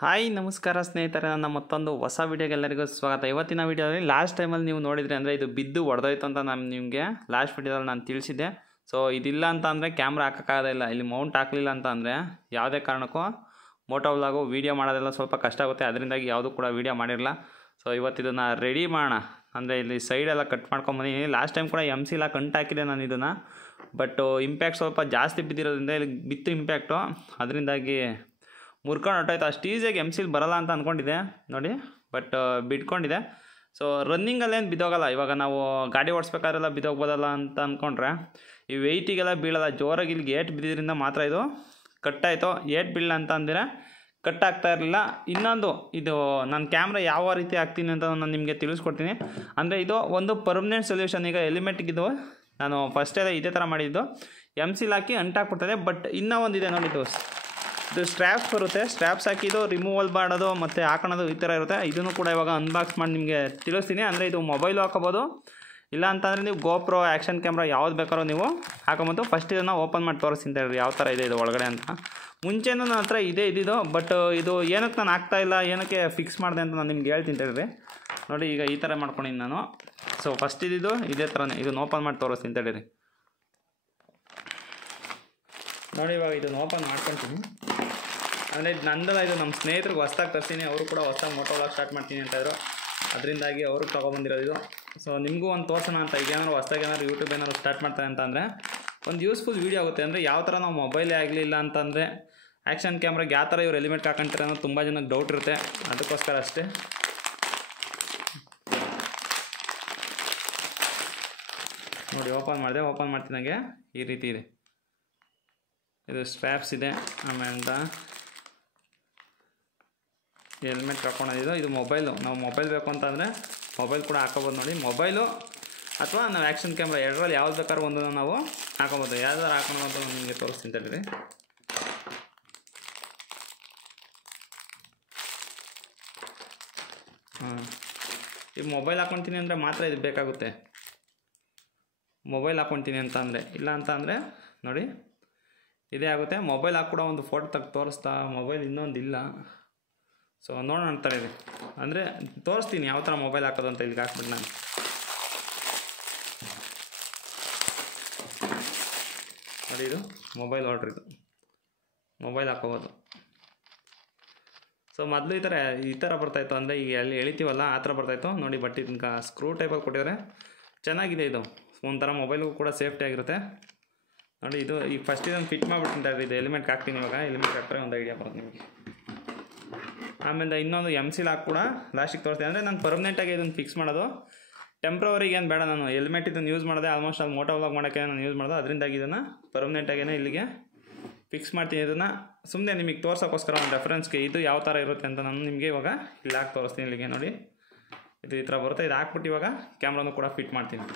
Hi ನಮಸ್ಕಾರ ಸ್ನೇಹಿತರೆ, ನನ್ನ ಮತ್ತೊಂದು ಹೊಸ ವೀಡಿಯೋಗೆ ಎಲ್ಲರಿಗೂ ಸ್ವಾಗತ. ಇವತ್ತಿನ ವೀಡಿಯೋದಲ್ಲಿ ಲಾಸ್ಟ್ ಟೈಮಲ್ಲಿ ನೀವು ನೋಡಿದ್ರಿ ಅಂದರೆ ಇದು ಬಿದ್ದು ಹೊಡೆದೋಯ್ತು ಅಂತ ನಾನು ನಿಮಗೆ ಲಾಸ್ಟ್ ವೀಡಿಯೋದಲ್ಲಿ ನಾನು ತಿಳಿಸಿದ್ದೆ. ಸೊ ಇದಿಲ್ಲ ಅಂತ ಅಂದರೆ ಕ್ಯಾಮ್ರಾ ಹಾಕೋಕ್ಕಾಗೋದಿಲ್ಲ, ಇಲ್ಲಿ ಮೌಂಟ್ ಹಾಕಲಿಲ್ಲ ಅಂತ ಅಂದರೆ ಯಾವುದೇ ಕಾರಣಕ್ಕೂ ಮೋಟೋ ವ್ಲಾಗು ವೀಡಿಯೋ ಮಾಡೋದೆಲ್ಲ ಸ್ವಲ್ಪ ಕಷ್ಟ ಆಗುತ್ತೆ. ಅದರಿಂದಾಗಿ ಯಾವುದೂ ಕೂಡ ವೀಡಿಯೋ ಮಾಡಿರಲ್ಲ. ಸೊ ಇವತ್ತು ಇದನ್ನು ರೆಡಿ ಮಾಡೋಣ. ಅಂದರೆ ಇಲ್ಲಿ ಸೈಡೆಲ್ಲ ಕಟ್ ಮಾಡ್ಕೊಂಬಂದಿದ್ದೀನಿ. ಲಾಸ್ಟ್ ಟೈಮ್ ಕೂಡ MC ಲಾಕ್ ಕಂಟು ಹಾಕಿದೆ ನಾನು ಇದನ್ನು, ಬಟ್ ಇಂಪ್ಯಾಕ್ಟ್ ಸ್ವಲ್ಪ ಜಾಸ್ತಿ ಬಿದ್ದಿರೋದ್ರಿಂದ ಇಲ್ಲಿ ಬಿತ್ತು ಇಂಪ್ಯಾಕ್ಟು, ಅದರಿಂದಾಗಿ ಮುರ್ಕೊಂಡು ಹೊಟ್ಟೋಯ್ತು. ಅಷ್ಟು ಈಸಿಯಾಗಿ MC ಬರಲ್ಲ ಅಂತ ಅಂದ್ಕೊಂಡಿದ್ದೆ ನೋಡಿ, ಬಟ್ ಬಿಟ್ಕೊಂಡಿದೆ. ಸೊ ರನ್ನಿಂಗಲ್ಲೇನು ಬಿದ್ದೋಗಲ್ಲ. ಇವಾಗ ನಾವು ಗಾಡಿ ಓಡಿಸ್ಬೇಕಾದ್ರೆಲ್ಲ ಬಿದ್ದೋಗ್ಬೋದಲ್ಲ ಅಂತ ಅಂದ್ಕೊಂಡ್ರೆ ಈ ವೆಯ್ಟಿಗೆಲ್ಲ ಬೀಳಲ್ಲ. ಜೋರಾಗಿ ಇಲ್ಲಿಗೆ ಏಟ್ ಬಿದ್ದಿದ್ದರಿಂದ ಮಾತ್ರ ಇದು ಕಟ್ಟಾಯಿತು. ಏಟ್ ಬೀಳಲ್ಲ ಅಂತ ಅಂದರೆ ಕಟ್ ಆಗ್ತಾ ಇರಲಿಲ್ಲ. ಇನ್ನೊಂದು, ಇದು ನನ್ನ ಕ್ಯಾಮ್ರಾ ಯಾವ ರೀತಿ ಹಾಕ್ತೀನಿ ಅಂತ ನಾನು ನಿಮಗೆ ತಿಳಿಸ್ಕೊಡ್ತೀನಿ. ಅಂದರೆ ಇದು ಒಂದು ಪರ್ಮನೆಂಟ್ ಸೊಲ್ಯೂಷನ್. ಈಗ ಎಲಿಮೆಂಟ್ಗಿದು ನಾನು ಫಸ್ಟೇ ಇದೇ ಥರ ಮಾಡಿದ್ದು, MC ಹಾಕಿ ಅಂಟಾಕ್ಬಿಡ್ತದೆ. ಬಟ್ ಇನ್ನೂ ಒಂದಿದೆ ನೋಡಿ, ಇದು ಸ್ಟ್ರ್ಯಾಪ್ಸ್ ಬರುತ್ತೆ. ಸ್ಟ್ರ್ಯಾಪ್ಸ್ ಹಾಕಿದ್ದು ರಿಮೂವಲ್ ಮಾಡೋದು ಮತ್ತು ಹಾಕೋಣದು ಈ ಥರ ಇರುತ್ತೆ. ಇದನ್ನು ಕೂಡ ಇವಾಗ ಅನ್ಬಾಕ್ಸ್ ಮಾಡಿ ನಿಮಗೆ ತಿಳಿಸ್ತೀನಿ. ಅಂದರೆ ಇದು ಮೊಬೈಲು ಹಾಕೋಬೋದು, ಇಲ್ಲ ಅಂತಂದರೆ ನೀವು GoPro ಆ್ಯಕ್ಷನ್ ಕ್ಯಾಮ್ರಾ ಯಾವ್ದು ಬೇಕಾದ್ರೂ ನೀವು ಹಾಕೊಬೋದು. ಫಸ್ಟ್ ಇದನ್ನು ಓಪನ್ ಮಾಡಿ ತೋರಿಸ್ತೀನಿ ಹೇಳ್ರಿ ಯಾವ ಥರ ಇದೆ ಇದು ಒಳಗಡೆ ಅಂತ. ಮುಂಚೆನೂ ನನ್ನ ಹತ್ರ ಇದಿದ್ದು, ಬಟ್ ಇದು ಏನಕ್ಕೆ ನಾನು ಆಗ್ತಾಯಿಲ್ಲ, ಏನಕ್ಕೆ ಫಿಕ್ಸ್ ಮಾಡಿದೆ ಅಂತ ನಾನು ನಿಮ್ಗೆ ಹೇಳ್ತೀನಿ ಹೇಳ್ರಿ. ನೋಡಿ ಈಗ ಈ ಥರ ಮಾಡ್ಕೊಂಡಿನಿ ನಾನು. ಸೊ ಫಸ್ಟ್ ಇದ್ದಿದ್ದು ಇದೇ ಥರನೇ, ಇದನ್ನು ಓಪನ್ ಮಾಡಿ ತೋರಿಸ್ತೀನಿ ಹೇಳಿರಿ. ನೋಡಿ ಇವಾಗ ಇದನ್ನು ಓಪನ್ ಮಾಡ್ಕೊತೀನಿ. ಅಂದರೆ ಇದು ನಂದಲ್ಲ, ಇದು ನಮ್ಮ ಸ್ನೇಹಿತರಿಗೆ ಹೊಸ್ದಾಗಿ ತರ್ತೀನಿ. ಅವರು ಕೂಡ ಹೊಸ್ದಾಗಿ ಮೋಟೋ ವ್ಲಾಗ್ ಸ್ಟಾರ್ಟ್ ಮಾಡ್ತೀನಿ ಅಂತಾಯಿದ್ರು, ಅದರಿಂದಾಗಿ ಅವ್ರಿಗೆ ತೊಗೊಬಂದಿರೋದು ಇದು. ಸೊ ನಿಮಗೂ ಒಂದು ತೋರ್ಸೋಣ ಅಂತ. ಈಗ ಏನಾದ್ರು ಹೊಸ್ದಾಗಿ ಏನಾದ್ರು ಯೂಟ್ಯೂಬ್ ಏನಾದ್ರು ಸ್ಟಾರ್ಟ್ ಮಾಡ್ತಾರೆ ಅಂತ ಅಂದರೆ ಒಂದು ಯೂಸ್ಫುಲ್ ವೀಡಿಯೋ ಆಗುತ್ತೆ. ಅಂದರೆ ಯಾವ ಥರ ನಾವು ಮೊಬೈಲೇ ಆಗಲಿಲ್ಲ ಅಂತಂದರೆ ಆ್ಯಕ್ಷನ್ ಕ್ಯಾಮ್ರಾಗೆ ಯಾವ ಥರ ಇವ್ರು ಎಲಿಮೆಂಟ್ ಹಾಕೊಂತಾರೆ ಅನ್ನೋದು ತುಂಬ ಜನಕ್ಕೆ ಡೌಟ್ ಇರುತ್ತೆ. ಅದಕ್ಕೋಸ್ಕರ ಅಷ್ಟೇ. ನೋಡಿ ಓಪನ್ ಮಾಡಿದೆ. ಓಪನ್ ಮಾಡ್ತಿದ್ದಂಗೆ ಈ ರೀತಿ ಇದೆ. ಇದು ಸ್ಟ್ರ್ಯಾಪ್ಸ್ ಇದೆ. ಆಮೇಲೆ ಹೆಲ್ಮೆಟ್ ಹಾಕ್ಕೊಳೋದಿದು. ಇದು ಮೊಬೈಲು, ನಾವು ಮೊಬೈಲ್ ಬೇಕು ಅಂತಂದರೆ ಮೊಬೈಲ್ ಕೂಡ ಹಾಕೋಬೋದು. ನೋಡಿ ಮೊಬೈಲು ಅಥವಾ ನಾವು ಆ್ಯಕ್ಷನ್ ಕ್ಯಾಮ್ರಾ ಎರಡರಲ್ಲಿ ಯಾವ್ದು ಬೇಕಾದ್ರೂ ಒಂದನ್ನು ನಾವು ಹಾಕೋಬೋದು. ಯಾವ್ದಾರು ಹಾಕೋಣ ಅಂತ ನಾನು ನಿಮಗೆ ತೋರಿಸ್ತೀನಿ ತಡೀರಿ. ಈಗ ಮೊಬೈಲ್ ಹಾಕ್ಕೊತೀನಿ ಅಂದರೆ ಮಾತ್ರ ಇದು ಬೇಕಾಗುತ್ತೆ. ಮೊಬೈಲ್ ಹಾಕ್ಕೊತೀನಿ ಅಂತ ಅಂದರೆ, ಇಲ್ಲ ಅಂತ ಅಂದರೆ ನೋಡಿ ಇದೇ ಆಗುತ್ತೆ. ಮೊಬೈಲ್ ಹಾಕಿ ಕೂಡ ಒಂದು ಫೋಟೋ ತೆಗೆದು ತೋರಿಸ್ತಾ, ಮೊಬೈಲ್ ಇನ್ನೊಂದಿಲ್ಲ. ಸೊ ನೋಡೋಣ ಅಂತಾರೆ ಇದು. ಅಂದರೆ ತೋರಿಸ್ತೀನಿ ಯಾವ ಥರ ಮೊಬೈಲ್ ಹಾಕೋದು ಅಂತ. ಇಲ್ಲಿಗೆ ಹಾಕ್ಬಿಟ್ಟು ನಾನು ನೋಡಿ, ಇದು ಮೊಬೈಲ್ ಆರ್ಡ್ರ್, ಇದು ಮೊಬೈಲ್ ಹಾಕೋಬೋದು. ಸೊ ಮೊದಲು ಈ ಥರ ಬರ್ತಾಯಿತ್ತು. ಅಂದರೆ ಈಗ ಅಲ್ಲಿ ಎಳಿತೀವಲ್ಲ ಆ ಥರ ಬರ್ತಾಯಿತ್ತು ನೋಡಿ. ಬಟ್ ಇದಕ್ಕೆ ಸ್ಕ್ರೂ ಟೈಪಲ್ಲಿ ಕೊಟ್ಟಿದ್ದಾರೆ, ಚೆನ್ನಾಗಿದೆ. ಇದು ಒಂಥರ ಮೊಬೈಲ್ಗೂ ಕೂಡ ಸೇಫ್ಟಿ ಆಗಿರುತ್ತೆ ನೋಡಿ. ಇದು ಈಗ ಫಸ್ಟ್ ಇದನ್ನು ಫಿಟ್ ಮಾಡಿಬಿಟ್ಟಿದ್ದಾರೆ. ಇದು ಎಲಿಮೆಂಟ್ ಹಾಕ್ತೀನಿ ಇವಾಗ. ಎಲಿಮೆಂಟ್ ಹಾಕ್ತಾರೆ ಒಂದು ಐಡಿಯಾ ಬರುತ್ತೆ ನಿಮಗೆ. ಆಮೇಲೆ ಇನ್ನೊಂದು MC ಲಾಕ್ ಕೂಡ ಲಾಸ್ಟಿಗೆ ತೋರಿಸ್ತೀನಿ. ಅಂದರೆ ನಾನು ಪರ್ಮನೆಂಟಾಗಿ ಇದನ್ನು ಫಿಕ್ಸ್ ಮಾಡೋದು, ಟೆಂಪ್ರವರಿಗೆ ಏನು ಬೇಡ. ನಾನು ಹೆಲ್ಮೆಟ್ ಇದನ್ನು ಯೂಸ್ ಮಾಡಿದೆ, ಆಲ್ಮೋಸ್ಟ್ ಅಲ್ಲಿ ಮೋಟೋ ವ್ಲಾಗ್ ಮಾಡೋಕ್ಕೆ ನಾನು ಯೂಸ್ ಮಾಡೋದು. ಅದರಿಂದಾಗಿ ಇದನ್ನು ಪರ್ಮನೆಂಟಾಗೇ ಇಲ್ಲಿಗೆ ಫಿಕ್ಸ್ ಮಾಡ್ತೀನಿ. ಇದನ್ನು ಸುಮ್ಮನೆ ನಿಮಗೆ ತೋರ್ಸೋಕ್ಕೋಸ್ಕರ ಒಂದು ರೆಫರೆನ್ಸ್ಗೆ ಇದು ಯಾವ ಥರ ಇರುತ್ತೆ ಅಂತ ನಾನು ನಿಮಗೆ ಇವಾಗ ಇಲ್ಲಿ ಹಾಕಿ ತೋರಿಸ್ತೀನಿ. ಇಲ್ಲಿಗೆ ನೋಡಿ ಇದು ಈ ಥರ ಬರುತ್ತೆ. ಇದು ಹಾಕ್ಬಿಟ್ಟು ಇವಾಗ ಕ್ಯಾಮ್ರಾನು ಕೂಡ ಫಿಟ್ ಮಾಡ್ತೀನಿ.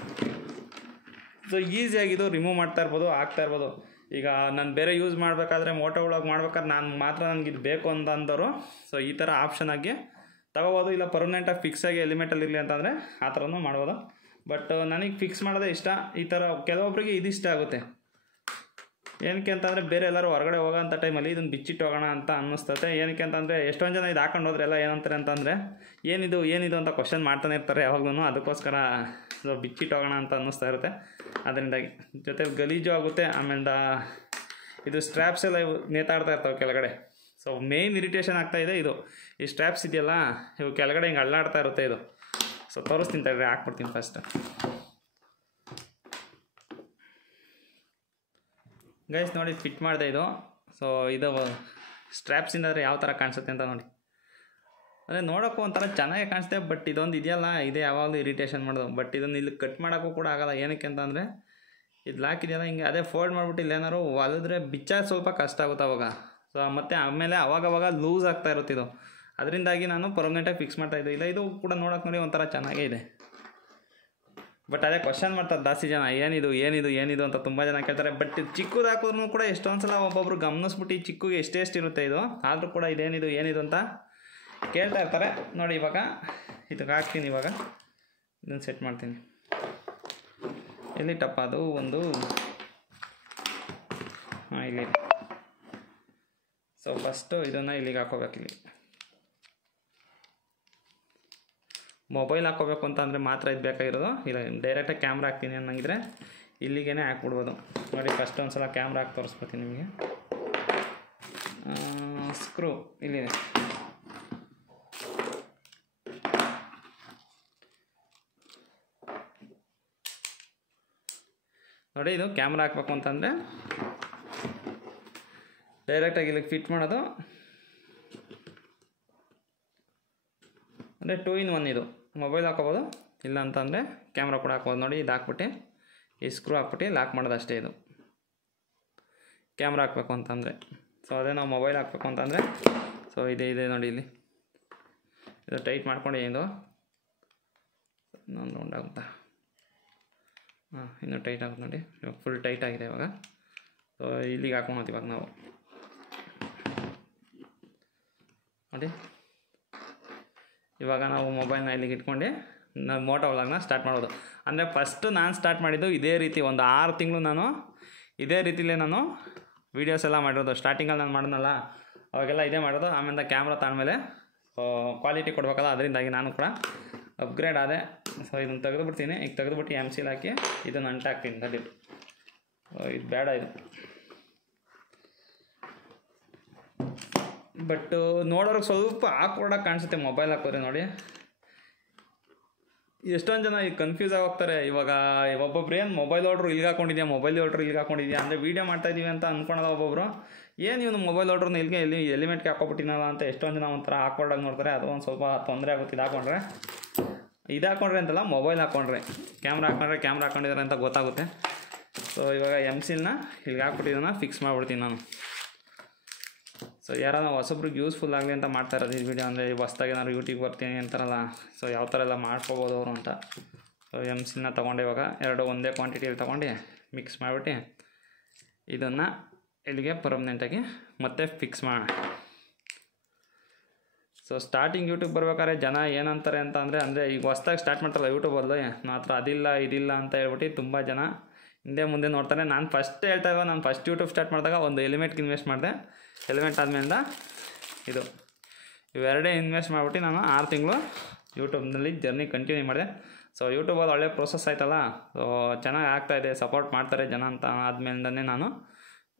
ಸೊ ಈಸಿಯಾಗಿದು ರಿಮೂವ್ ಮಾಡ್ತಾ ಇರ್ಬೋದು, ಆಗ್ತಾ ಇರ್ಬೋದು. ಈಗ ನಾನು ಬೇರೆ ಯೂಸ್ ಮಾಡಬೇಕಾದ್ರೆ ಮೋಟೋ ವ್ಲಾಗ್ ಮಾಡ್ಬೇಕಾದ್ರೆ ನಾನು ಮಾತ್ರ ನನಗೆ ಇದು ಬೇಕು ಅಂತ ಅಂದವರು ಸೊ ಈ ಥರ ಆಪ್ಷನ್ ಆಗಿ ತಗೋಬೋದು. ಇಲ್ಲ ಪರ್ಮನೆಂಟಾಗಿ ಫಿಕ್ಸ್ ಆಗಿ ಎಲಿಮೆಂಟಲ್ಲಿ ಇರಲಿ ಅಂತಂದರೆ ಆ ಥರನೂ ಮಾಡ್ಬೋದು. ಬಟ್ ನನಗೆ ಫಿಕ್ಸ್ ಮಾಡೋದೇ ಇಷ್ಟ. ಈ ಥರ ಕೆಲವೊಬ್ಬರಿಗೆ ಇದು ಇಷ್ಟ ಆಗುತ್ತೆ. ಏನಕ್ಕೆ ಅಂತಂದರೆ ಬೇರೆ ಎಲ್ಲರೂ ಹೊರಗಡೆ ಹೋಗೋಂಥ ಟೈಮಲ್ಲಿ ಇದನ್ನು ಬಿಚ್ಚಿಟ್ಟು ಹೋಗೋಣ ಅಂತ ಅನ್ನಿಸ್ತತೆ. ಏನಕ್ಕೆ ಅಂತಂದರೆ ಎಷ್ಟೊಂದು ಜನ ಇದು ಹಾಕೊಂಡು ಹೋದ್ರೆ ಎಲ್ಲ ಏನಂತಾರೆ ಅಂತಂದರೆ ಏನಿದು ಅಂತ ಕ್ವಶನ್ ಮಾಡ್ತಾನೆ ಇರ್ತಾರೆ ಯಾವಾಗಲೂ. ಅದಕ್ಕೋಸ್ಕರ ಬಿಚ್ಚಿಟ್ಟು ಹೋಗೋಣ ಅಂತ ಅನ್ನಿಸ್ತಾ ಇರುತ್ತೆ. ಅದರಿಂದಾಗಿ ಜೊತೆಲಿ ಗಲೀಜು ಆಗುತ್ತೆ. ಆಮೇಲೆ ಇದು ಸ್ಟ್ರ್ಯಾಪ್ಸ್ ಎಲ್ಲ ಇವು ನೇತಾಡ್ತಾ ಇರ್ತಾವೆ ಕೆಳಗಡೆ. ಸೊ ಮೇಯ್ನ್ ಇರಿಟೇಷನ್ ಆಗ್ತಾಯಿದೆ ಇದು. ಈ ಸ್ಟ್ರ್ಯಾಪ್ಸ್ ಇದೆಯಲ್ಲ, ಇವು ಕೆಳಗಡೆ ಹಿಂಗೆ ಅಳ್ಳಾಡ್ತಾ ಇರುತ್ತೆ ಇದು. ಸೊ ತೋರಿಸ್ತೀನಿ ತಡ್ರಿ, ಹಾಕ್ಬಿಡ್ತೀನಿ ಫಸ್ಟ್. ಗೈಸ್ ನೋಡಿ ಫಿಟ್ ಮಾಡಿದೆ ಇದು. ಸೊ ಇದು ಸ್ಟ್ರ್ಯಾಪ್ಸಿಂದ ಆದರೆ ಯಾವ ಥರ ಕಾಣಿಸುತ್ತೆ ಅಂತ ನೋಡಿ. ಅಂದರೆ ನೋಡೋಕ್ಕೂ ಒಂಥರ ಚೆನ್ನಾಗಿ ಕಾಣಿಸುತ್ತೆ. ಬಟ್ ಇದೊಂದು ಇದೆಯಲ್ಲ, ಇದೇ ಯಾವಾಗಲೂ ಇರಿಟೇಷನ್ ಮಾಡೋದು. ಬಟ್ ಇದನ್ನು ಇಲ್ಲಿ ಕಟ್ ಮಾಡೋಕ್ಕೂ ಕೂಡ ಆಗೋಲ್ಲ. ಏನಕ್ಕೆ ಅಂತಂದರೆ ಇದು ಲಾಕಿದೆಯಲ್ಲ, ಹಿಂಗೆ ಅದೇ ಫೋಲ್ಡ್ ಮಾಡಿಬಿಟ್ಟು ಇಲ್ಲಿ ಏನಾದ್ರು ಹೊಲಿದ್ರೆ ಬಿಚ್ಚಾಗ ಸ್ವಲ್ಪ ಕಷ್ಟ ಆಗುತ್ತೆ ಅವಾಗ. ಸೊ ಮತ್ತು ಆಮೇಲೆ ಅವಾಗವಾಗ ಲೂಸ್ ಆಗ್ತಾ ಇರುತ್ತೆ ಇದು. ಅದರಿಂದಾಗಿ ನಾನು ಪರ್ಮನೆಂಟಾಗಿ ಫಿಕ್ಸ್ ಮಾಡ್ತಾಯಿದ್ದೆ. ಇಲ್ಲ ಇದು ಕೂಡ ನೋಡೋಕೆ ನೋಡಿ ಒಂಥರ ಚೆನ್ನಾಗೇ ಇದೆ. ಬಟ್ ಅದೇ ಕ್ವಶನ್ ಮಾಡ್ತಾರೆ ಜಾಸ್ತಿ ಜನ, ಏನಿದು ಅಂತ ತುಂಬ ಜನ ಕೇಳ್ತಾರೆ. ಬಟ್ ಚಿಕ್ಕದು ಹಾಕಿದ್ರೂ ಕೂಡ ಎಷ್ಟೊಂದು ಸಲ ಒಬ್ಬೊಬ್ರು ಗಮನಿಸ್ಬಿಟ್ಟು ಈ ಚಿಕ್ಕಗೆ ಎಷ್ಟೆಷ್ಟಿರುತ್ತೆ ಇದು, ಆದರೂ ಕೂಡ ಏನಿದು ಅಂತ ಕೇಳ್ತಾ ಇರ್ತಾರೆ. ನೋಡಿ ಇವಾಗ ಇದಕ್ಕೆ ಹಾಕ್ತೀನಿ. ಇವಾಗ ಇದನ್ನು ಸೆಟ್ ಮಾಡ್ತೀನಿ. ಎಲ್ಲಿ ಟಪ್ಪ ಅದು ಒಂದು ಇಲ್ಲಿ. ಸೊ ಫಸ್ಟು ಇದನ್ನು ಇಲ್ಲಿಗೆ ಹಾಕೋಬೇಕು. ಇಲ್ಲಿ ಮೊಬೈಲ್ ಹಾಕ್ಕೋಬೇಕು ಅಂತಂದರೆ ಮಾತ್ರ ಇದು ಬೇಕಾಗಿರೋದು. ಇಲ್ಲ ಡೈರೆಕ್ಟಾಗಿ ಕ್ಯಾಮ್ರಾ ಹಾಕ್ತೀನಿ ಅನ್ನಂಗಿದ್ರೆ ಇಲ್ಲಿಗೇ ಹಾಕ್ಬಿಡ್ಬೋದು. ನೋಡಿ ಫಸ್ಟ್ ಒಂದು ಸಲ ಕ್ಯಾಮ್ರಾ ಹಾಕಿ ತೋರಿಸ್ಕೊತೀನಿ ನಿಮಗೆ. ಸ್ಕ್ರೂ ಇಲ್ಲಿದೆ. ನೋಡಿ ಇದು ಕ್ಯಾಮ್ರಾ ಹಾಕ್ಬೇಕು ಅಂತಂದರೆ ಡೈರೆಕ್ಟಾಗಿ ಇಲ್ಲಿಗೆ ಫಿಟ್ ಮಾಡೋದು. ಅಂದರೆ 2 in 1 ಇದು. ಮೊಬೈಲ್ ಹಾಕೋಬೋದು, ಇಲ್ಲ ಅಂತಂದರೆ ಕ್ಯಾಮ್ರಾ ಕೂಡ ಹಾಕ್ಬೋದು. ನೋಡಿ ಇದು ಹಾಕ್ಬಿಟ್ಟು ಈ ಸ್ಕ್ರೂ ಹಾಕ್ಬಿಟ್ಟು ಲಾಕ್ ಮಾಡೋದು ಅಷ್ಟೇ. ಇದು ಕ್ಯಾಮ್ರಾ ಹಾಕ್ಬೇಕು ಅಂತಂದರೆ. ಸೊ ಅದೇ ನಾವು ಮೊಬೈಲ್ ಹಾಕ್ಬೇಕು ಅಂತಂದರೆ ಸೊ ಇದೆ ನೋಡಿ ಇಲ್ಲಿ ಇದು ಟೈಟ್ ಮಾಡ್ಕೊಂಡು ಇದು ಇನ್ನೊಂದು ರೌಂಡ್ ಆಗುತ್ತಾ. ಇನ್ನೂ ಟೈಟ್ ಆಗುತ್ತೆ ನೋಡಿ. ಇವಾಗ ಫುಲ್ ಟೈಟ್ ಆಗಿದೆ ಇವಾಗ. ಸೊ ಇಲ್ಲಿಗೆ ಹಾಕೊಂಡು ಇವಾಗ ನಾವು ನೋಡಿ ಇವಾಗ ನಾವು ಮೊಬೈಲ್ನ ಇಲ್ಲಿಗೆ ಇಟ್ಕೊಂಡು ನಾವು ಮೋಟೋ ವ್ಲಾಗ್ನ ಸ್ಟಾರ್ಟ್ ಮಾಡೋದು. ಅಂದರೆ ಫಸ್ಟು ನಾನು ಸ್ಟಾರ್ಟ್ ಮಾಡಿದ್ದು ಇದೇ ರೀತಿ ಒಂದು 6 ತಿಂಗಳು ನಾನು ಇದೇ ರೀತಿಲೇ ನಾನು ವೀಡಿಯೋಸ್ ಎಲ್ಲ ಮಾಡಿರೋದು. ಸ್ಟಾರ್ಟಿಂಗಲ್ಲಿ ನಾನು ಮಾಡೋನಲ್ಲ ಅವಾಗೆಲ್ಲ ಇದೇ ಮಾಡೋದು. ಆಮೇಲೆ ಕ್ಯಾಮ್ರಾ ತಗೊಂಡ್ಮೇಲೆ ಕ್ವಾಲಿಟಿ ಕೊಡಬೇಕಲ್ಲ, ಅದರಿಂದಾಗಿ ನಾನು ಕೂಡ ಅಪ್ಗ್ರೇಡ್ ಆದೆ. ಸೊ ಇದನ್ನು ತೆಗೆದುಬಿಡ್ತೀನಿ. ಈಗ ತೆಗೆದುಬಿಟ್ಟು MC ಹಾಕಿ ಇದನ್ನು ಅಂಟಾಕ್ತೀನಿ. ತಡಿ ಇದು ಬೇಡ ಇದು. ಬಟ್ ನೋಡೋರಿಗೆ ಸ್ವಲ್ಪ ಆಕ್ವರ್ಡಾಗಿ ಕಾಣಿಸುತ್ತೆ ಮೊಬೈಲ್ ಹಾಕೋದ್ರೆ. ನೋಡಿ ಎಷ್ಟೊಂದು ಜನ ಈಗ ಕನ್ಫ್ಯೂಸ್ ಆಗಿ ಹೋಗ್ತಾರೆ. ಇವಾಗ ಒಬ್ಬೊಬ್ರು ಏನು ಮೊಬೈಲ್ ಹೊಡ್ರು ಇಲ್ಲಿಗೆ ಹಾಕೊಂಡಿದ್ಯಾ, ಮೊಬೈಲ್ ಹೊಡ್ರು ಇಲ್ಲಿಗೆ ಹಾಕೊಂಡಿದ್ಯಾ ಅಂದರೆ ವೀಡಿಯೋ ಮಾಡ್ತಾಯಿದ್ದೀವಿ ಅಂತ ಅಂದ್ಕೊಳೋದು. ಒಬ್ಬೊಬ್ರು ಏನು ಇವನು ಮೊಬೈಲ್ ಹೊಡ್ರನ್ನ ಎಲ್ಲಿ ಎಲಿಮೆಂಟ್ಗೆ ಹಾಕೋಬಿಟ್ಟಿನಲ್ಲ ಅಂತ ಎಷ್ಟೊಂದು ಜನ ಒಂಥರ ಆಕ್ವರ್ಡಾಗಿ ನೋಡ್ತಾರೆ. ಅದು ಒಂದು ಸ್ವಲ್ಪ ತೊಂದರೆ ಆಗುತ್ತೆ. ಇದು ಹಾಕೊಂಡ್ರೆ ಅಂತಲ್ಲ, ಮೊಬೈಲ್ ಹಾಕ್ಕೊಂಡ್ರೆ. ಕ್ಯಾಮ್ರಾ ಹಾಕೊಂಡಿದ್ದಾರೆ ಅಂತ ಗೊತ್ತಾಗುತ್ತೆ. ಸೊ ಇವಾಗ MC-ನ ಇಲ್ಲಿಗೆ ಹಾಕ್ಬಿಟ್ಟಿದ್ದನ್ನು ಫಿಕ್ಸ್ ಮಾಡಿಬಿಡ್ತೀನಿ ನಾನು. ಸೊ ಯಾರಾನ ಹೊಸಬ್ರಿಗೆ ಯೂಸ್ಫುಲ್ ಆಗಲಿ ಅಂತ ಮಾಡ್ತಾ ಇರೋದು ಈ ವಿಡಿಯೋ. ಅಂದರೆ ಹೊಸ್ದಾಗಿ ಏನಾದ್ರು ಯೂಟ್ಯೂಬ್ ಬರ್ತೀನಿ ಅಂತಾರಲ್ಲ, ಸೊ ಯಾವ ಥರ ಎಲ್ಲ ಮಾಡ್ಕೋಬೋದು ಅವರು ಅಂತ. ಸೊ MC-ನ ತೊಗೊಂಡು ಇವಾಗ 2 ಒಂದೇ ಕ್ವಾಂಟಿಟಿಯಲ್ಲಿ ತೊಗೊಂಡು ಮಿಕ್ಸ್ ಮಾಡಿಬಿಟ್ಟು ಇದನ್ನು ಇಲ್ಲಿಗೆ ಪರ್ಮನೆಂಟಾಗಿ ಮತ್ತೆ ಫಿಕ್ಸ್ ಮಾಡೋಣ. ಸೊ ಸ್ಟಾರ್ಟಿಂಗ್ ಯೂಟ್ಯೂಬ್ ಬರ್ಬೇಕಾದ್ರೆ ಜನ ಏನಂತಾರೆ ಅಂತ ಅಂದರೆ ಈಗ ಹೊಸ್ದಾಗಿ ಸ್ಟಾರ್ಟ್ ಮಾಡ್ತಾರಲ್ಲ ಯೂಟ್ಯೂಬಲ್ಲಿ, ನನ್ನ ಹತ್ರ ಅದಿಲ್ಲ ಇದಿಲ್ಲ ಅಂತ ಹೇಳ್ಬಿಟ್ಟು ತುಂಬ ಜನ ಹಿಂದೆ ಮುಂದೆ ನೋಡ್ತಾರೆ. ನಾನು ಫಸ್ಟ್ ಹೇಳ್ತಾ ಇದ್ದೆ, ನಾನು ಫಸ್ಟ್ ಯೂಟ್ಯೂಬ್ ಸ್ಟಾರ್ಟ್ ಮಾಡಿದಾಗ ಒಂದು ಎಲಿಮೆಂಟ್ಗೆ ಇನ್ವೆಸ್ಟ್ ಮಾಡಿದೆ. ಎಲಿಮೆಂಟ್ ಆದಮೇಲೆ ಇವೆರಡೇ ಇನ್ವೆಸ್ಟ್ ಮಾಡಿಬಿಟ್ಟು ನಾನು 6 ತಿಂಗಳು ಯೂಟ್ಯೂಬ್ನಲ್ಲಿ ಜರ್ನಿ ಕಂಟಿನ್ಯೂ ಮಾಡಿದೆ. ಸೊ ಯೂಟ್ಯೂಬಲ್ಲಿ ಒಳ್ಳೆ ಪ್ರೋಸೆಸ್ ಆಯ್ತಲ್ಲ, ಸೊ ಚೆನ್ನಾಗಿ ಆಗ್ತಾಯಿದೆ, ಸಪೋರ್ಟ್ ಮಾಡ್ತಾರೆ ಜನ ಅಂತ ಆದಮೇಲೆ ನಾನು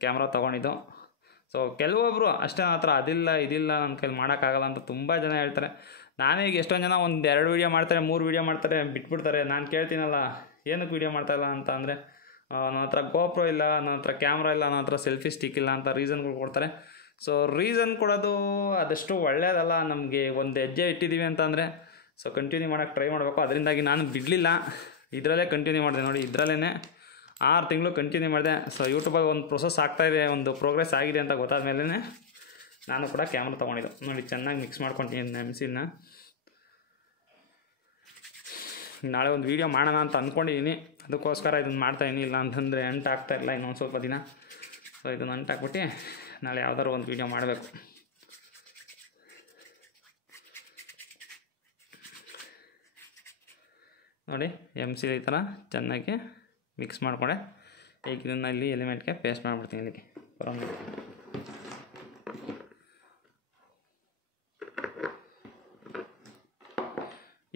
ಕ್ಯಾಮ್ರಾ ತೊಗೊಂಡಿದ್ದು. ಸೊ ಕೆಲವೊಬ್ಬರು ಅಷ್ಟೇ ನನ್ನ ಹತ್ರ ಅದಿಲ್ಲ ಇದಿಲ್ಲ ನನ್ನ ಕೈಲಿ ಮಾಡೋಕ್ಕಾಗಲ್ಲ ಅಂತ ತುಂಬ ಜನ ಹೇಳ್ತಾರೆ. ನಾನೀಗ ಎಷ್ಟೊಂದು ಜನ 1-2 ವೀಡಿಯೋ ಮಾಡ್ತಾರೆ, 3 ವೀಡಿಯೋ ಮಾಡ್ತಾರೆ, ಬಿಟ್ಬಿಡ್ತಾರೆ. ನಾನು ಕೇಳ್ತೀನಲ್ಲ ಏನಕ್ಕೆ ವೀಡಿಯೋ ಮಾಡ್ತಾಯಿಲ್ಲ ಅಂತ ಅಂದರೆ ನನ್ನ ಹತ್ರ GoPro ಇಲ್ಲ, ನನ್ನ ಹತ್ರ ಕ್ಯಾಮ್ರಾ ಇಲ್ಲ, ನನ್ನ ಹತ್ರ ಸೆಲ್ಫಿ ಸ್ಟಿಕ್ ಇಲ್ಲ ಅಂತ ರೀಸನ್ಗಳು ಕೊಡ್ತಾರೆ. ಸೊ ರೀಸನ್ ಕೊಡೋದು ಅದಷ್ಟು ಒಳ್ಳೆಯದಲ್ಲ. ನಮಗೆ ಒಂದು ಹೆಜ್ಜೆ ಇಟ್ಟಿದ್ದೀವಿ ಅಂತಂದರೆ ಸೊ ಕಂಟಿನ್ಯೂ ಮಾಡೋಕ್ಕೆ ಟ್ರೈ ಮಾಡಬೇಕು. ಅದರಿಂದಾಗಿ ನಾನು ಬಿಡಲಿಲ್ಲ, ಇದರಲ್ಲೇ ಕಂಟಿನ್ಯೂ ಮಾಡಿದೆ. ನೋಡಿ ಇದರಲ್ಲೇ 6 ತಿಂಗಳು ಕಂಟಿನ್ಯೂ ಮಾಡಿದೆ. ಸೊ ಯೂಟ್ಯೂಬಲ್ಲಿ ಒಂದು ಪ್ರೊಸೆಸ್ ಆಗ್ತಾಯಿದೆ, ಒಂದು ಪ್ರೋಗ್ರೆಸ್ ಆಗಿದೆ ಅಂತ ಗೊತ್ತಾದ ಮೇಲೆ ನಾನು ಕೂಡ ಕ್ಯಾಮ್ರಾ ತೊಗೊಂಡಿದ್ದು. ನೋಡಿ ಚೆನ್ನಾಗಿ ಮಿಕ್ಸ್ ಮಾಡ್ಕೊತೀನಿ MC-ನ. ನಾಳೆ ಒಂದು ವೀಡಿಯೋ ಮಾಡೋಣ ಅಂತ ಅಂದ್ಕೊಂಡಿದ್ದೀನಿ, ಅದಕ್ಕೋಸ್ಕರ ಇದನ್ನು ಮಾಡ್ತಾಯಿದ್ದೀನಿ. ಇಲ್ಲ ಅಂತಂದರೆ ಅಂಟಾಗ್ತಾಯಿಲ್ಲ ಇನ್ನೊಂದು ಸ್ವಲ್ಪ ದಿನ. ಸೊ ಇದನ್ನು ಅಂಟಾಕ್ಬಿಟ್ಟು ನಾಳೆ ಯಾವ್ದಾದ್ರು ಒಂದು ವೀಡಿಯೋ ಮಾಡಬೇಕು. ನೋಡಿ MC ಈ ಥರ ಚೆನ್ನಾಗಿ ಮಿಕ್ಸ್ ಮಾಡಿಕೊಂಡೆ. ಈಗ ಇದನ್ನು ಇಲ್ಲಿ ಎಲಿಮೆಂಟ್ಗೆ ಪೇಸ್ಟ್ ಮಾಡಿಬಿಡ್ತೀನಿ ಇಲ್ಲಿಗೆ ಬರೋಂಗೆ.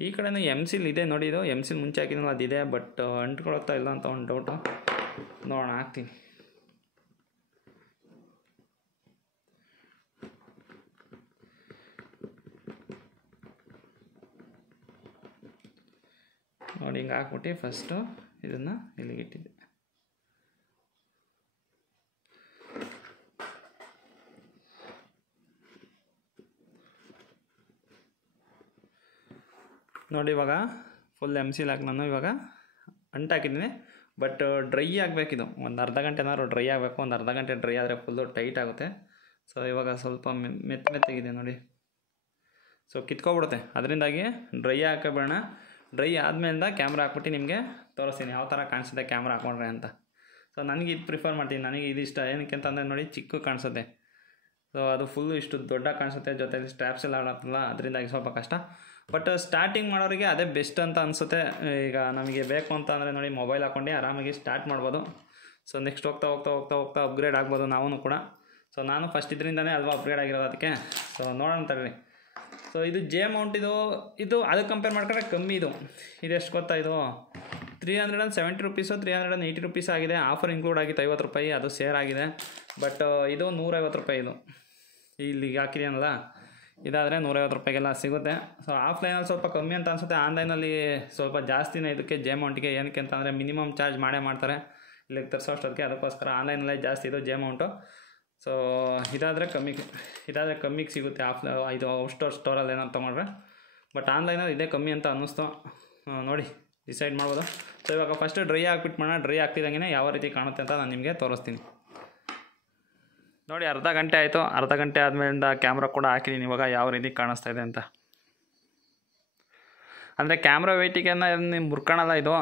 ಈ ಕಡೆನೂ MC-ಲಿ ಇದೆ ನೋಡಿ. ಇದು MC-ಲಿ ಮುಂಚೆ ಹಾಕಿದ್ನಲ್ಲ ಅದಿದೆ, ಬಟ್ ಅಂಟ್ಕೊಳ್ತಾ ಇಲ್ಲ ಅಂತ ಒಂದು ಡೌಟು. ನೋಡೋಣ ಹಾಕ್ತೀನಿ. ನೋಡಿ ಹಿಂಗೆ ಹಾಕ್ಬಿಟ್ಟು ಫಸ್ಟು ಇದನ್ನು ಇಲ್ಲಿಗೆ ಇಟ್ಟಿದ್ದೆ. ನೋಡಿ ಇವಾಗ ಫುಲ್ MC-ಲಿ ಹಾಕಿ ನಾನು ಇವಾಗ ಅಂಟಾಕಿದ್ದೀನಿ. ಬಟ್ ಡ್ರೈ ಆಗಬೇಕಿದು, ಒಂದು ಅರ್ಧ ಗಂಟೆ ಏನಾದ್ರು ಡ್ರೈ ಆಗಬೇಕು. ಒಂದು ಅರ್ಧ ಗಂಟೆ ಡ್ರೈ ಆದರೆ ಫುಲ್ಲು ಟೈಟ್ ಆಗುತ್ತೆ. ಸೊ ಇವಾಗ ಸ್ವಲ್ಪ ಮೆತ್ತಗಿದೆ ನೋಡಿ. ಸೊ ಕಿತ್ಕೊಬಿಡುತ್ತೆ, ಅದರಿಂದಾಗಿ ಡ್ರೈ ಹಾಕೋಬೇಡ. ಡ್ರೈ ಆದಮೇಲೆ ಕ್ಯಾಮ್ರಾ ಹಾಕ್ಬಿಟ್ಟು ನಿಮಗೆ ತೋರಿಸ್ತೀನಿ ಯಾವ ಥರ ಕಾಣಿಸುತ್ತೆ ಕ್ಯಾಮ್ರಾ ಹಾಕೊಂಡ್ರೆ ಅಂತ. ಸೊ ನನಗೆ ಇದು ಪ್ರಿಫರ್ ಮಾಡ್ತೀನಿ, ನನಗೆ ಇದು ಇಷ್ಟ. ಏನಕ್ಕೆ ಅಂತಂದರೆ ನೋಡಿ ಚಿಕ್ಕ ಕಾಣಿಸುತ್ತೆ. ಸೊ ಅದು ಫುಲ್ಲು ಇಷ್ಟು ದೊಡ್ಡ ಕಾಣಿಸುತ್ತೆ, ಜೊತೆಲಿ ಸ್ಟ್ರ್ಯಾಪ್ಸ್ ಎಲ್ಲ ಆಡೋಲ್ಲ, ಅದರಿಂದಾಗಿ ಸ್ವಲ್ಪ ಕಷ್ಟ. ಬಟ್ ಸ್ಟಾರ್ಟಿಂಗ್ ಮಾಡೋರಿಗೆ ಅದೇ ಬೆಸ್ಟ್ ಅಂತ ಅನಿಸುತ್ತೆ. ಈಗ ನಮಗೆ ಬೇಕು ಅಂತ ಅಂದರೆ ನೋಡಿ ಮೊಬೈಲ್ ಹಾಕ್ಕೊಂಡು ಆರಾಮಾಗಿ ಸ್ಟಾರ್ಟ್ ಮಾಡ್ಬೋದು. ಸೊ ನೆಕ್ಸ್ಟ್ ಹೋಗ್ತಾ ಹೋಗ್ತಾ ಹೋಗ್ತಾ ಹೋಗ್ತಾ ಅಪ್ಗ್ರೇಡ್ ಆಗ್ಬೋದು ನಾವು ಕೂಡ. ಸೊ ನಾನು ಫಸ್ಟ್ ಇದರಿಂದನೇ ಅಲ್ವಾ ಅಪ್ಗ್ರೇಡ್ ಆಗಿರೋದು ಅದಕ್ಕೆ. ಸೊ ನೋಡೋಣ ತಗೊಳ್ಳಿ. ಸೊ ಇದು ಜೆ ಮೌಂಟ್ ಇದು ಅದಕ್ಕೆ ಕಂಪೇರ್ ಮಾಡ್ಕೊಂಡ್ರೆ ಕಮ್ಮಿ ಇದೆಷ್ಟು ಗೊತ್ತಾ, ಇದು 370 ರುಪೀಸು 380 ರುಪೀಸ್ ಆಗಿದೆ. ಆಫರ್ ಇನ್ಕ್ಲೂಡ್ ಆಗಿತ್ತು 50 ರೂಪಾಯಿ, ಅದು ಸೇರ್ ಆಗಿದೆ. ಬಟ್ ಇದು 150 ರೂಪಾಯಿ. ಇಲ್ಲಿಗೆ ಹಾಕಿದೆಯಲ್ಲ, ಇದಾದರೆ 150 ರೂಪಾಯಿಗೆಲ್ಲ ಸಿಗುತ್ತೆ. ಸೊ ಆಫ್ಲೈನಲ್ಲಿ ಸ್ವಲ್ಪ ಕಮ್ಮಿ ಅಂತ ಅನಿಸುತ್ತೆ, ಆನ್ಲೈನಲ್ಲಿ ಸ್ವಲ್ಪ ಜಾಸ್ತಿನೇ ಇದಕ್ಕೆ ಜೆ ಮೌಂಟಿಗೆ. ಏನಕ್ಕೆ ಅಂತಂದರೆ ಮಿನಿಮಮ್ ಚಾರ್ಜ್ ಮಾಡ್ತಾರೆ ಇಲ್ಲಿಗೆ ತರಿಸೋಷ್ಟೊತ್ತಿಗೆ, ಅದಕ್ಕೋಸ್ಕರ ಆನ್ಲೈನಲ್ಲೇ ಜಾಸ್ತಿ ಇದು ಜೆ ಮೌಂಟು. ಸೊ ಇದಾದರೆ ಕಮ್ಮಿಗೆ ಸಿಗುತ್ತೆ ಇದು ಸ್ಟೋರಲ್ಲಿ ಏನಾದ್ರು ತೊಗೊಂಡ್ರೆ. ಬಟ್ ಆನ್ಲೈನಲ್ಲಿ ಇದೇ ಕಮ್ಮಿ ಅಂತ ಅನ್ನಿಸ್ತು. ನೋಡಿ ಡಿಸೈಡ್ ಮಾಡ್ಬೋದು. ಸೊ ಇವಾಗ ಫಸ್ಟು ಡ್ರೈ ಹಾಕ್ಬಿಟ್ಟು ಮಾಡೋಣ. ಡ್ರೈ ಆಗ್ತಿದ್ದಂಗೆ ಯಾವ ರೀತಿ ಕಾಣುತ್ತೆ ಅಂತ ನಾನು ನಿಮಗೆ ತೋರಿಸ್ತೀನಿ. ನೋಡಿ ಅರ್ಧ ಗಂಟೆ ಆಯಿತು. ಅರ್ಧ ಗಂಟೆ ಆದಮೇಲಿಂದ ಕ್ಯಾಮ್ರಾ ಕೂಡ ಹಾಕಿದ್ದೀನಿ. ಇವಾಗ ಯಾವ ರೀತಿ ಕಾಣಿಸ್ತಾ ಇದೆ ಅಂತ. ಅಂದರೆ ಕ್ಯಾಮ್ರಾ ವೆಯ್ಟಿಗೆ ಮುರ್ಕೊಳಲ್ಲ ಇದು.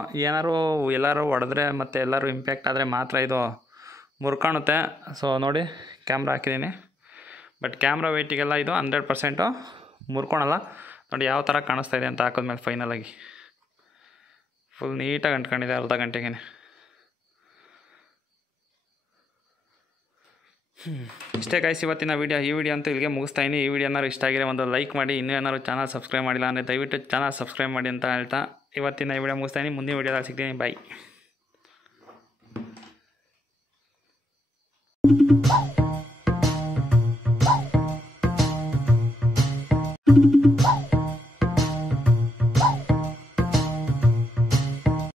ಎಲ್ಲರೂ ಹೊಡೆದ್ರೆ ಮತ್ತು ಎಲ್ಲರೂ ಇಂಪ್ಯಾಕ್ಟ್ ಆದರೆ ಮಾತ್ರ ಇದು ಮುರ್ಕಾಣುತ್ತೆ. ಸೊ ನೋಡಿ ಕ್ಯಾಮ್ರಾ ಹಾಕಿದ್ದೀನಿ. ಬಟ್ ಕ್ಯಾಮ್ರಾ ವೆಯ್ಟಿಗೆಲ್ಲ ಇದು 100% ಮುರ್ಕೊಳಲ್ಲ. ನೋಡಿ ಯಾವ ಥರ ಕಾಣಿಸ್ತಾ ಇದೆ ಅಂತ ಹಾಕಿದ್ಮೇಲೆ ಫೈನಲಾಗಿ ಫುಲ್ ನೀಟಾಗಿ ಅಂಟ್ಕೊಂಡಿದೆ ಅರ್ಧ ಗಂಟೆಗೆ. ಇಷ್ಟೇ ಗೈಸ್ ಇವತ್ತಿನ ವೀಡಿಯೋ. ಈ ವಿಡಿಯೋ ಅಂತೂ ಇಲ್ಲಿಗೆ ಮುಗಿಸ್ತಾಯಿನಿ. ಈ ವಿಡಿಯೋ ಏನಾದ್ರು ಇಷ್ಟ ಆಗಿರೋ ಒಂದು ಲೈಕ್ ಮಾಡಿ. ಇನ್ನೂ ಏನಾದ್ರು ಚಾನಲ್ ಸಬ್ಸ್ಕ್ರೈಬ್ ಮಾಡಿಲ್ಲ ಅಂದರೆ ದಯವಿಟ್ಟು ಚಾನಲ್ ಸಬ್ಸ್ಕ್ರೈಬ್ ಮಾಡಿ ಅಂತ ಹೇಳ್ತಾ ಇವತ್ತಿನ ಈ ವಿಡಿಯೋ ಮುಗಿಸ್ತಾಯಿನಿ. ಮುಂದಿನ ವಿಡಿಯೋದಲ್ಲಿ ಸಿಗ್ತೀನಿ. ಬಾಯ್.